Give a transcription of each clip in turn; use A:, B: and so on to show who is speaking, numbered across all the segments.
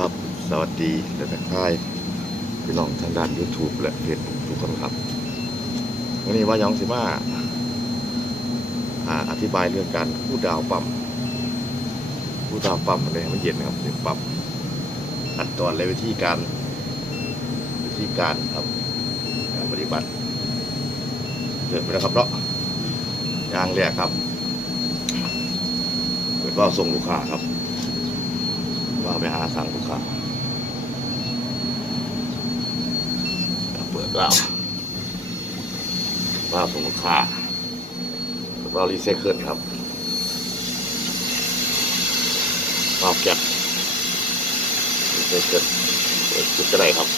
A: ครับ สวัสดีและทักทายพี่น้องทางด้าน YouTube และเพจทุกคนครับ วันนี้ว่ายองสิมาอ่าอธิบายเรื่องการพูดดาวปั๊มพูดดาวปั๊มมันเลยให้มันเย็นนะครับเรื่องปั๊มขั้นตอนและวิธีการ วิธีการครับการปฏิบัติเริ่มไปแล้วครับเนาะอย่างแรกครับเปิดว่าส่งลูกค้าครับ ว่าไปหาสั่งลูกค้าเปิดว่าวว่าวส่งลูกค้าเปิดว่าวรีไซเคิลครับว่าวแก๊สรีไซเคิลเปิดจุดก็ได้ครับ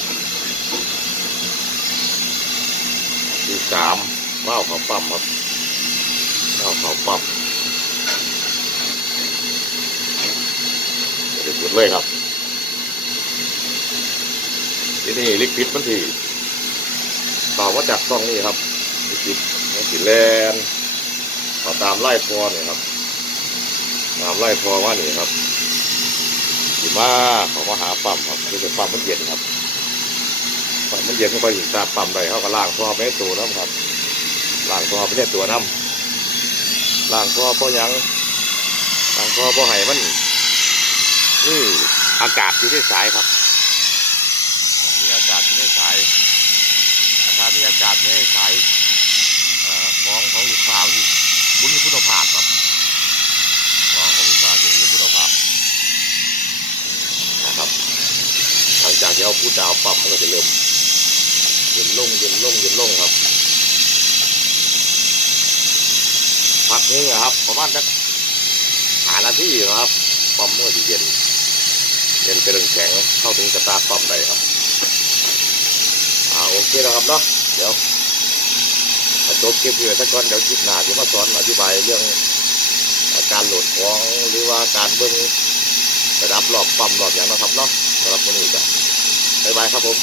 A: ที่สามว่าวเขาปั๊มครับว่าวเขาปั๊ม ดเลยครับ ทีนี่ลิควิดมันที่ต่อมาจากซ่องนี่ครับลิควิดมันสีแลนเอตามไล่พอเนี่ยครับ ตามไล่พอว่านี่ครับสีมาเขามาหาปั๊มครับคือเป็นปั๊มมันเย็นครับปั๊มมันเย็นเข้าไปถึงตาปั๊มได้เขาก็ล่างพอไปให้ตัวน้ำครับล่างพอไปให้ตัวน้ำล่างพอเพราะยังล่างพอเพราะไห้มัน นี่อากาศอยู่ในสายครับนี่อากาศอยู่ในสายอาคารนี่อากาศอยู่ในสายเอ่อของของลูกค้าอยู่บุญมีคุณภาพครับของของลูกค้าอยู่มีคุณภาพนะครับหลังจากที่เอาพูดดาวปรับมันก็จะเริ่มเย็นลงเย็นลงเย็นลงครับพักนี้ครับประมาณสักหานาทีครับ ปั๊มเมื่อดีเย็น เย็นเป็นแข็งเข้าถึงสตาร์ทปั๊มได้ครับอ่าโอเคแล้วครับเนาะเดี๋ยวจบคลิปนี้ไว้สักก่อนเดี๋ยวคลิปหน้าจะมาสอนอธิบายเรื่องการโหลดของหรือว่าการเบิ้งระดับรอบปั๊มรอบอย่างนะครับเนาะสำหรับวันนี้ะบ๊ายบายครับผม